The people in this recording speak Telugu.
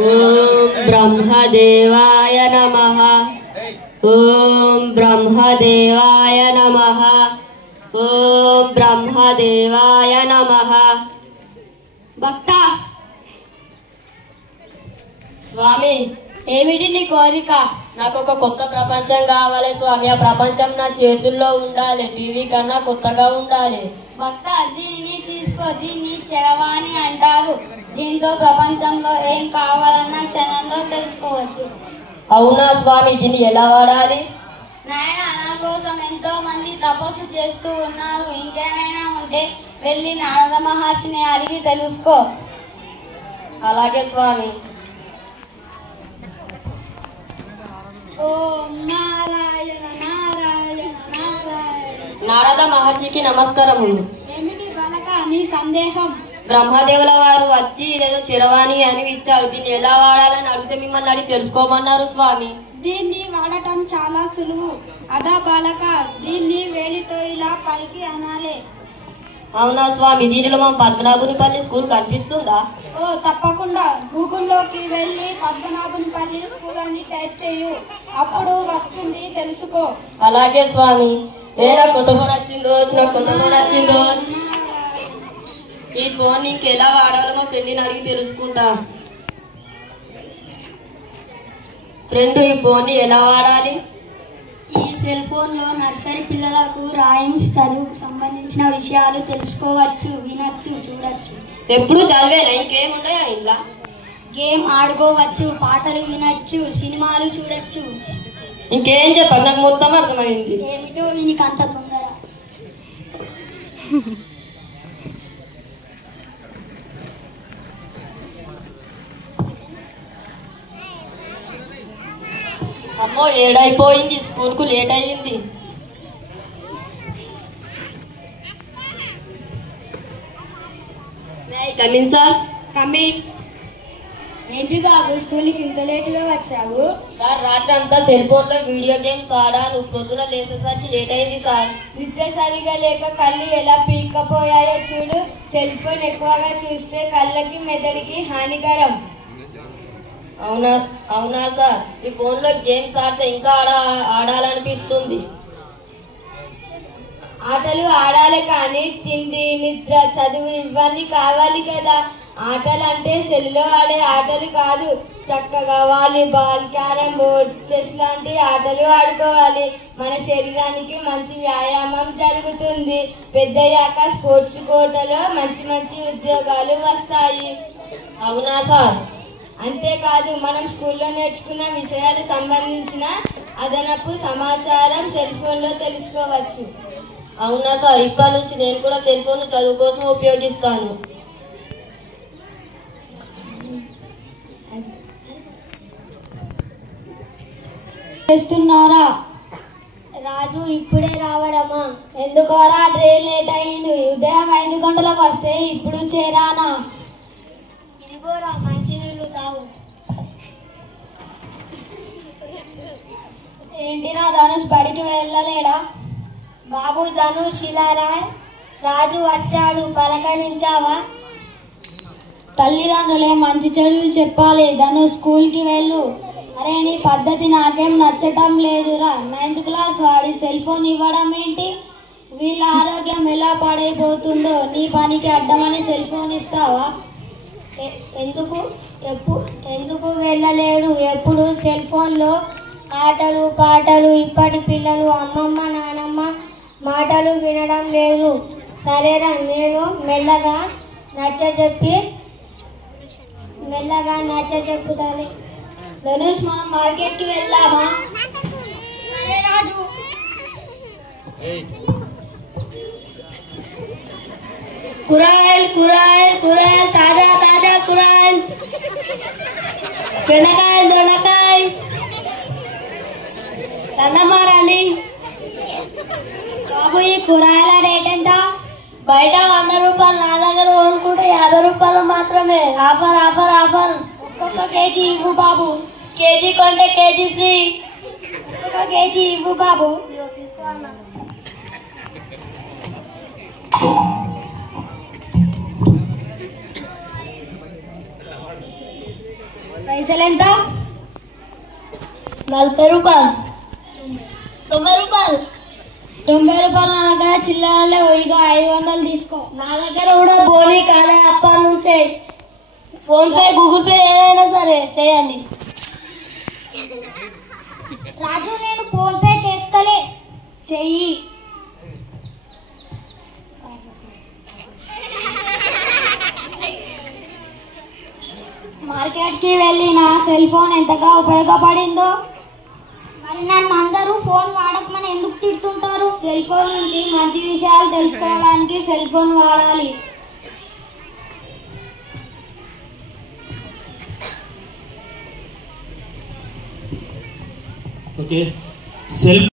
ఓం బ్రహ్మదేవాయ నమః. ఓం బ్రహ్మదేవాయ నమః. ఓం బ్రహ్మదేవాయ నమః. భక్త స్వామి, ఏమిటి నీ కోరిక? నాకు ఒక కొత్త ప్రపంచం కావాలి స్వామి. ఆ ప్రపంచం నా చేతుల్లో ఉండాలి. టీవీ కన్నా కొత్తగా ఉండాలి. భక్త, దీనిని తీసుకో. దీన్ని చరవాణి అంటారు. దీంతో ప్రపంచంలో ఏం కావాలన్నా క్షణంలో తెలుసుకోవచ్చు. అవునా స్వామి, దీన్ని ఎలా వాడాలి? నాయన, నా కోసం ఎంతో మంది తపస్సు చేస్తూ ఉన్నారు. ఇంకేమైనా ఉంటే వెళ్ళి నారద మహర్షిని అడిగి తెలుసుకో. అలాగే స్వామి. ఓం నారాయణ నారాయణ నారాయణ. నారద మహర్షికి నమస్కారములు. ఏమిటి బలక నీ సందేహం? బ్రహ్మదేవుల వారు వచ్చి ఇదేదో చిరవాణి అని ఇచ్చారు. దీన్ని ఎలా వాడాలని అడిగితే మిమ్మల్ని అడిగి తెలుసుకోమన్నారు స్వామి. దీన్ని వాడటం చాలా సులువు. అదా బాలక, దీన్ని వేలితో ఇలా పైకి అనాలి. అవునా స్వామి, దీనిలో మా పద్మనాభునిపల్లి స్కూల్ కనిపిస్తుందా? ఓ తప్పకుండా. గూగుల్లోకి వెళ్ళి పద్మనాభునిపల్లి స్కూల్ అని టైప్ చేయు. అప్పుడు వస్తుంది, తెలుసుకో. అలాగే స్వామి. నాకు కొత్త ఫోన్ వచ్చిందో, నాకు కొత్త ఫోన్ వచ్చిందో. ఈ ఫోన్ ఇంకెలా వాడాలో మా ఫ్రెండ్ని అడిగి తెలుసుకుంటా. ఫ్రెండ్, ఈ ఫోన్ని ఎలా వాడాలి? ఈ సెల్ ఫోన్లో నర్సరీ పిల్లలకు రైమ్స్, చదువుకు సంబంధించిన విషయాలు తెలుసుకోవచ్చు, వినొచ్చు, చూడొచ్చు. ఎప్పుడు చదివేనా? ఇంకేమున్నాయా ఇలా? గేమ్ ఆడుకోవచ్చు, పాటలు వినొచ్చు, సినిమాలు చూడొచ్చు. ఇంకేం చెప్పాలి? నాకు మొత్తం అర్థమైంది. ఏమిటో వీనికి అంత తొందర. అమ్మో, ఏడైపోయింది. స్కూల్కు లేట్ అయ్యింది. Come in sir. కమిన్. ఏంటి బాబు, స్కూల్కి ఇంత లేటుగా వచ్చావు? సార్, రాత్రి అంతా సెల్ ఫోన్ లో వీడియో గేమ్స్ ఆడాను. ప్రొద్దున లేసేసరికి లేట్ అయింది సార్. నిద్ర సరిగా లేక కళ్ళు ఎలా పీక్కపోయాయో చూడు. సెల్ ఫోన్ ఎక్కువగా చూస్తే కళ్ళకి మెదడుకి హానికరం. అవునా? అవునా సార్, ఈ ఫోన్ లో గేమ్స్ ఆడితే ఇంకా ఆడాలనిపిస్తుంది. ఆటలు ఆడాలి కానీ తిండి, నిద్ర, చదువు ఇవన్నీ కావాలి కదా. ఆటలు అంటే సెల్లో ఆడే ఆటలు కాదు. చక్కగా వాలీబాల్, క్యారమ్ బోర్డ్, చెస్ లాంటి ఆటలు ఆడుకోవాలి. మన శరీరానికి మంచి వ్యాయామం జరుగుతుంది. పెద్దయ్యాక స్పోర్ట్స్ కోటాలో మంచి మంచి ఉద్యోగాలు వస్తాయి. అవునా సార్? అంతేకాదు, మనం స్కూల్లో నేర్చుకున్న విషయాలకు సంబంధించిన అదనపు సమాచారం సెల్ ఫోన్లో తెలుసుకోవచ్చు. అవునా సార్? ఇప్పటి నుంచి నేను కూడా సెల్ ఫోన్ చదువు కోసం ఉపయోగిస్తాను. చేస్తున్నారా? రాజు ఇప్పుడే రావడమా? ఎందుకోరా, ట్రైన్ లేట్ అయింది. ఉదయం 5 గంటలకు వస్తే ఇప్పుడు చేరానా? ఇదిగోరా, మంచినీళ్ళు తాగు. ఏంటిరా ధనుష్ బడికి వెళ్ళలేడా? బాబు ధనుష్ ఇలా రా. రాజు వచ్చాడు, పలకరించావా? తల్లిదండ్రులే మంచి చెడులు చెప్పాలి. ధనుష్ స్కూల్కి వెళ్ళు. అరే, నీ పద్ధతి నాకేం నచ్చటం లేదురా. 9th క్లాస్ వాడి సెల్ ఫోన్ ఇవ్వడం ఏంటి? వీళ్ళ ఆరోగ్యం ఎలా పాడైపోతుందో. నీ పనికి అడ్డమని సెల్ ఫోన్ ఇస్తావా? ఎందుకు వెళ్ళలేడు? ఎప్పుడు సెల్ ఫోన్లో ఆటలు పాటలు. ఇప్పటి పిల్లలు అమ్మమ్మ నానమ్మ మాటలు వినడం లేదు. సరేరా, నేను మెల్లగా నచ్చచెప్పుతాను. ధనుష్, మనం మార్కెట్కి వెళ్దామా? సరే రాజు. కూరగాయలు కూరగాయలు కూరగాయలు, తాజా తాజా కూరగాయలు. బెండకాయలు, దొండకాయలు. రండి బాబు, ఈ కూరగాయల రేట్ ఎంత? బయట 100 రూపాయలు, నా దగ్గర కొనుక్కుంటే 50 రూపాయలు మాత్రమే. Offer offer offer. ఒక్కొక్క కేజీ ఇవ్వు బాబు. కేజీ కొంటే కేజీ ఫ్రీ. ఒక్కొక్క కేజీ ఇవ్వు బాబు. పైసలు ఎంత? 40 రూపాయలు. 90 రూపాయలు. 90 రూపాయలు నా దగ్గర చిల్లరలే, ఇక 500 తీసుకో. నా దగ్గర కూడా బోనీ కానీ అప్పటి నుంచే ఫోన్పే గూగుల్ పే ఏదైనా సరే చేయండి. రాజు నేను ఫోన్ పే చేస్తలే. చెయ్యి. మార్కెట్కి వెళ్ళి నా సెల్ ఫోన్ ఎంతగా ఉపయోగపడిందో. మరి నన్ను అందరూ ఫోన్ వాడకమని ఎందుకు తిడుతుంటారు? సెల్ ఫోన్ నుంచి మంచి విషయాలు తెలుసుకోవడానికి సెల్ ఫోన్ వాడాలి. Okay cell